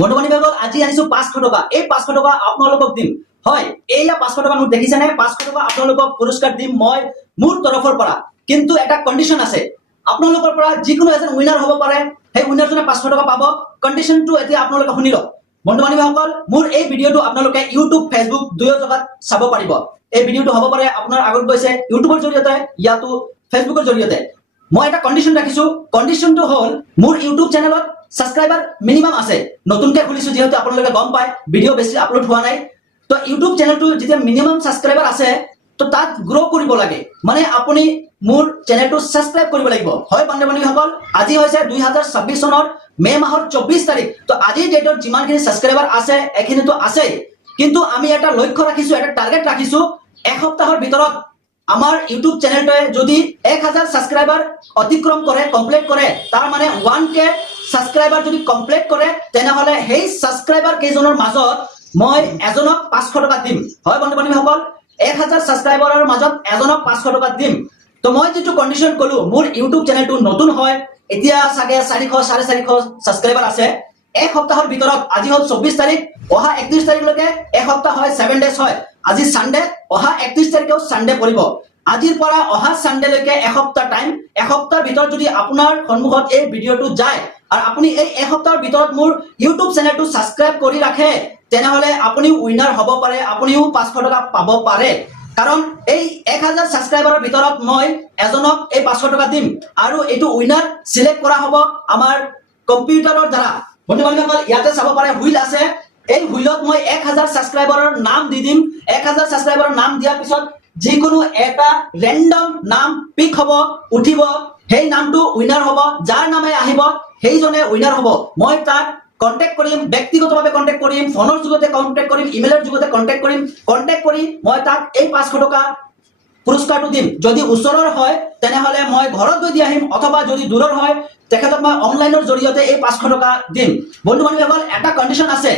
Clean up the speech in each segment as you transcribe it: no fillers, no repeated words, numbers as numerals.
বন্ধু-বান্ধৱীসকল আজি আনিছো 500 টকা। এই 500 টকা আপোনালোকক দিম। হয়, এইয়া 500 টকা নোট দেখিছে নে? 500 টকা আপোনালোকক পুৰস্কাৰ দিম মই মোৰ তৰফৰ পৰা। কিন্তু এটা কন্ডিশন আছে। আপোনালোকৰ পৰা যিকোনো এজন উইনাৰ হ'ব পাৰে। সেই উইনাৰজনে 500 টকা পাব। কন্ডিশনটো এতিয়া আপোনালোকে শুনি লওক। বন্ধু-বান্ধৱীসকল মোৰ এই ভিডিঅটো আপোনালোকে ইউটিউব, ফেচবুক দুয়ো জেগাত চাব পাৰিব। এই ভিডিঅটো হ'ব পাৰে আপোনাৰ আগত গৈছে ইউটিউবৰ জৰিয়তে ইয়াতো ফেচবুকৰ জৰিয়তে। মই এটা কন্ডিশন ৰাখিছো। কন্ডিশনটো হ'ল মোৰ ইউটিউব চেনেলত সাবস্ক্রাইবার মিনিমাম আছে। নতুনকে খুলিছো যেহেতু আপোনালোকে গম পায় ভিডিও বেছি আপলোড হোৱা নাই। তো ইউটিউব চেনেলটো যেতিয়া মিনিমাম সাবস্ক্ৰাইবাৰ আছে তো তাত গ্ৰো কৰিব লাগে। মানে আপুনি মোৰ চেনেলটো সাবস্ক্ৰাইব কৰিব লাগিব। হয় বন্ধু-বান্ধৱীসকল, আজি হৈছে 2026 চনৰ মে মাহৰ 24 তাৰিখ। তো আজিৰ ডেটত যিমানখিনি সাবস্ক্ৰাইবাৰ আছে এখিনিতো আছে। কিন্তু আমি এটা লক্ষ্য ৰাখিছো, এটা টাৰ্গেট ৰাখিছো এসপ্তাহৰ ভিতৰত আমাৰ ইউটিউব চ্যানেলটোৱে যদি 1000 সাবস্ক্ৰাইবাৰ অতিক্ৰম কৰে কমপ্লিট কৰে তাৰ মানে 1K সাবস্ক্ৰাইবাৰ যদি কমপ্লিট কৰে তেনেহলে সেই সাবস্ক্ৰাইবাৰ কেইজনৰ মাজত মই এজনক 500 টকা দিম। হয় বন্ধু-বান্ধৱীসকল, 1000 সাবস্ক্ৰাইবাৰৰ মাজত এজনক 500 টকা দিম। তো মই যেটো কন্ডিশন কলো মোৰ ইউটিউব চ্যানেলটো নতুন হয়, এতিয়া সাগে 400 450 সাবস্ক্ৰাইবাৰ আছে। এক সপ্তাহৰ ভিতৰত আজি হল 24 তাৰিখ, অহা 31 তাৰিখলৈকে এক সপ্তাহ হয়, 7 ডেজ হয়। আজি সানডে, অহা 31 তাৰিখেও সানডে পৰিব। আজিৰ পৰা অহা সানডে লৈকে এসপ্তাহ টাইম। এসপ্তাহৰ ভিতৰত যদি আপোনাৰ সন্মুখত এই ভিডিঅটো যায় আৰু আপুনি এই এসপ্তাহৰ ভিতৰত মোৰ ইউটিউব চেনেলটো সাবস্ক্ৰাইব কৰি ৰাখে তেনেহলে আপুনি উইনাৰ হ'ব পাৰে, আপুনিও 500 টকা পাব পাৰে। কাৰণ এই 1000 সাবস্ক্ৰাইবাৰৰ ভিতৰত মই এজনক এই 500 টকা দিম আৰু এইটো উইনাৰ সিলেক্ট কৰা হ'ব আমাৰ কম্পিউটাৰৰ দ্বাৰা। বন্ধু-বান্ধৱীসকল ইয়াতে চাব পাৰে হুইল আছে। এই হুইলত মই 1000 সাবস্ক্ৰাইবাৰৰ নাম দি দিম। 1000 সাবস্ক্ৰাইবাৰৰ নাম দিয়াৰ পিছত যিকোনো এটা ৰেন্ডম নাম পিক হ'ব, উঠিব। সেই নামটো উইনাৰ হ'ব। যাৰ নামে আহিব সেইজনে উইনাৰ হ'ব। মই তাক কন্টেক্ট কৰিম, ব্যক্তিগতভাৱে কন্টেক্ট কৰিম, ফোনৰ যোগেতে কন্টেক্ট কৰিম, ইমেইলৰ যোগেতে কন্টেক্ট কৰিম। কন্টেক্ট কৰি মই তাক এই 500 টকা পুৰস্কাৰটো দিম। যদি ওচৰৰ হয় তেনেহলে মই ঘৰত গৈ দি আহিম, অথবা যদি দূৰৰ হয় তেখেতক মই অনলাইনৰ জৰিয়তে এই 500 টকা দিম। বন্ধু-বান্ধৱীসকল এটা কন্ডিশন আছে,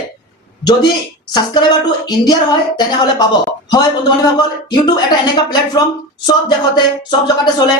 যদি সাবস্ক্ৰাইবাৰটো ইন্ডিয়াৰ হয় তেনেহলে পাব। হয় বন্ধু-বান্ধৱীসকল, ইউটিউব এটা এনেকা প্ল্যাটফৰ্ম সব দেশতে সব জেগাতে চলে।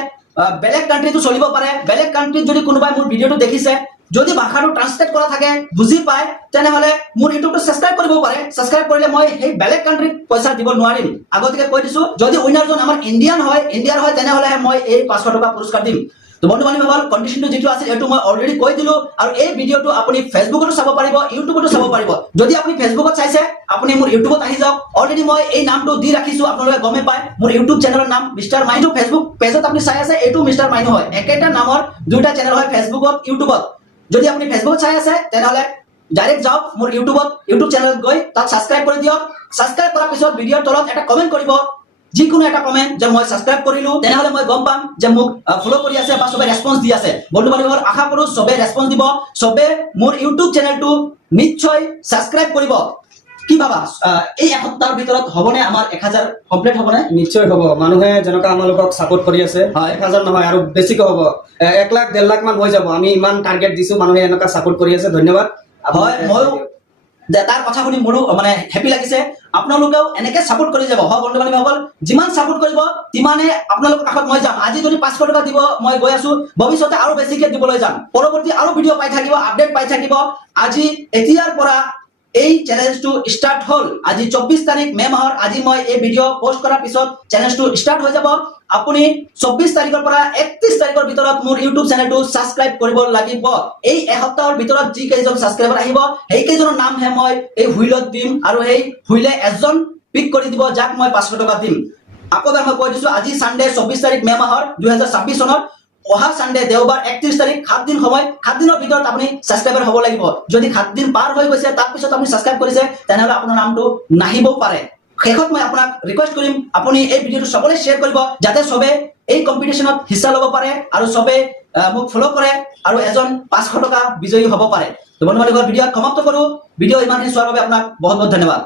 বেলেগ কান্ট্ৰিটো চলিব পাৰে। বেলেগ কান্ট্ৰিত যদি কোনোবাই মোৰ ভিডিওটো দেখিছে, যদি ভাষাটো ট্ৰান্সলেট কৰা থাকে, বুজি পায়, তেনেহলে মোৰ ইউটিউবটো সাবস্ক্ৰাইব কৰিব পাৰে। সাবস্ক্ৰাইব কৰিলে মই সেই বেলেগ কান্ট্ৰিত পইচা দিব নোৱাৰিম। আগতে কৈ দিছো যদি উইনাৰজন আমাৰ ইন্ডিয়াৰ হয় তেনেহলে মই এই 500 টকা পুৰস্কাৰ দিম। তো বন্ধু-বান্ধৱীসকল কন্ডিশনটো যেটো আছিল এটো মই অলৰেডি কৈ দিলো। আৰু এই ভিডিওটো আপুনি ফেসবুকতো চাব পাৰিব, ইউটিউবতো চাব পাৰিব। যদি আপুনি ফেসবুকত চাইছে আপুনি মোৰ ইউটিউবত আহি যাওক। অলৰেডি মই এই নামটো দি ৰাখিছো, আপোনালোকে গমে পায়। মোৰ ইউটিউব চেনেলৰ নাম মিস্টাৰ মাইনু। ফেসবুক পেজত আপুনি চাই আছে এইটো মিস্টাৰ মাইনু হয়। একেটা নামৰ দুটা চেনেল হয় ফেসবুকত, ইউটিউবত। যদি আপুনি ফেসবুকত চাই আছে তেনেহলে ডাইৰেক্ট যাওক মোৰ ইউটিউব চেনেলত গৈ তাত সাবস্ক্ৰাইব কৰি দিয়ক। সাবস্ক্ৰাইব কৰাৰ পিছত ভিডিওৰ তলত এটা কমেন্ট কৰিব, যিকোনো এটা কমেন্ট যে মই সাবস্ক্ৰাইব কৰিলো, তেনেহলে মই গম পাম যে মোক ফলো কৰি আছে বা সবে ৰেসপন্স দি আছে। বন্ধু-বান্ধৱীসকল আশা কৰো সবে ৰেসপন্স দিব, সবে মোৰ ইউটিউব চেনেলটো নিশ্চয় সাবস্ক্ৰাইব কৰিব। কি ভাবা এই এসপ্তাহৰ ভিতৰত হবনে আমাৰ 1000 কমপ্লিট হবনে? নিশ্চয় হ'ব। মানুহে যেনেকা আমালোকক সাপোৰ্ট কৰি আছে, 1000 নহয় আৰু বেছিকৈ হ'ব, 1 লাখ 1.5 লাখ মান হৈ যাব। আমি ইমান টার্গেট দিছো, মানুহে এনেকা সাপোর্ট কৰি আছে। ধন্যবাদ। হয়, ময়ো তাৰ কথা শুনি মোৰো মানে হেপি লাগিছে। আপোনালোকেও এনেকে সাপোৰ্ট কৰি যাব। হয় বন্ধু-বান্ধৱীসকল, যিমান সাপোৰ্ট কৰিব তিমানে আপোনালোকৰ কাষত মই যাম। আজি যদি 500 টকা দিব মই গৈ আছো, ভৱিষ্যতে আৰু বেছিকে দিবলৈ যাম। পৰৱৰ্তী আৰু ভিডিও পাই থাকিব, আপডেট পাই থাকিব। আজি এতিয়াৰ পৰা এই চ্যালেঞ্জটো স্টাৰ্ট হল। আজি 24 তাৰিখ মে মাহৰ। আজি মই এই ভিডিও পোস্ট কৰাৰ পিছত চ্যালেঞ্জটো স্টাৰ্ট হৈ যাব। আপুনি 24 তাৰিখৰ পৰা 31 তাৰিখৰ ভিতৰত মোৰ ইউটিউব চেনেলটো সাবস্ক্ৰাইব কৰিব লাগিব। এই এসপ্তাহৰ ভিতৰত যি কেইজন সাবস্ক্ৰাইবাৰ আহিব সেই কেইজনৰ নামহে মই এই হুইলত দিম আৰু এই হুইলে এজন পিক কৰি দিব যাক মই 500 টকা দিম। আকৌ এবাৰ মই কৈ দিছো আজি সানডে 24 তাৰিখ মে মাহৰ 2026 চনৰ। অহা সানডে দেওবাৰ 31 তাৰিখ, 7 দিন সময়। 7 দিনৰ ভিতৰত আপুনি সাবস্ক্ৰাইবাৰ হ'ব লাগিব। যদি 7 দিন পাৰ হৈ গৈছে তাৰ পিছত আপুনি সাবস্ক্ৰাইব কৰিছে তেনেহলে আপোনাৰ নামটো নাহিবও পাৰে। শেষত মই আপোনাক ৰিকুৱেষ্ট কৰিম আপুনি এই ভিডিওটো সকলোৱে শ্বেয়াৰ কৰিব যাতে সবে এই কম্পিটিশনত হিস্সা ল'ব পাৰে আৰু সবে মোক ফলো কৰে আৰু এজন 500 টকা বিজয়ী হ'ব পাৰে। তো বন্ধু-বান্ধৱীসকল ভিডিও সমাপ্ত কৰো। ভিডিও ইমানখিনি চোৱাৰ বাবে আপোনাক বহুত বহুত ধন্যবাদ।